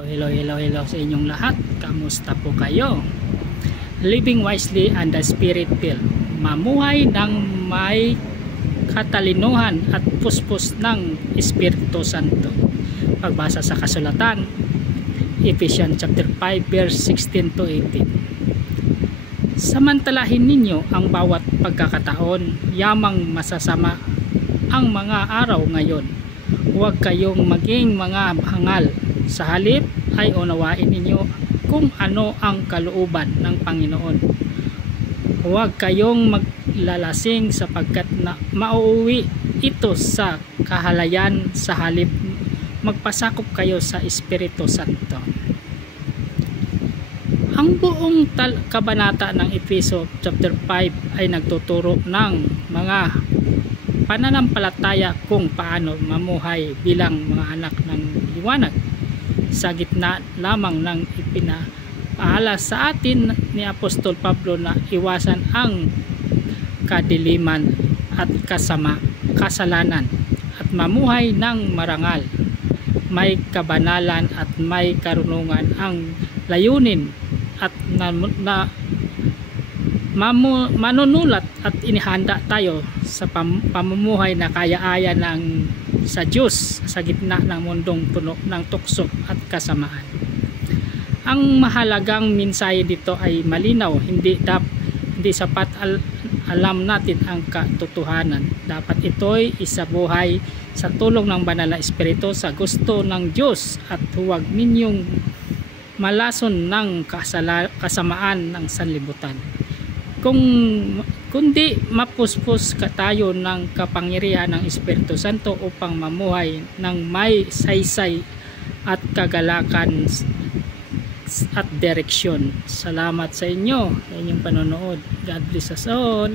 Hello sa inyong lahat. Kamusta po kayo? Living wisely and the spirit filled. Mamuhay ng may katalinuhan at puspos ng Espiritu Santo. Pagbasa sa kasulatan, Ephesians chapter 5 verse 16 to 18. Samantalahin ninyo ang bawat pagkakataon, yamang masasama ang mga araw ngayon. Huwag kayong maging mga hangal. Sa halip ay unawain ninyo kung ano ang kalooban ng Panginoon. Huwag kayong maglalasing sapagkat mauuwi ito sa kahalayan. Sa halip magpasakop kayo sa Espiritu Santo. Ang buong kabanata ng Efeso chapter 5 ay nagtuturo ng mga pananampalataya kung paano mamuhay bilang mga anak ng liwanag sa gitna lamang ng ipinapahala sa atin ni Apostol Pablo na iwasan ang kadiliman at kasalanan at mamuhay ng marangal, may kabanalan at may karunungan. Ang layunin at manunulat at inihanda tayo sa pamumuhay na kaya-aya ng sa Diyos sa gitna ng mundong puno ng tukso at kasamaan. Ang mahalagang mensahe dito ay malinaw. Hindi sapat alam natin ang katotohanan. Dapat ito'y isabuhay sa tulong ng banal na Espiritu sa gusto ng Diyos, at huwag ninyong malason ng kasamaan ng sanlibutan. Kundi mapuspos tayo ng kapangyarihan ng Espiritu Santo upang mamuhay ng may saysay at kagalakan at direksyon. Salamat sa inyo, sa inyong panonood. God bless us all.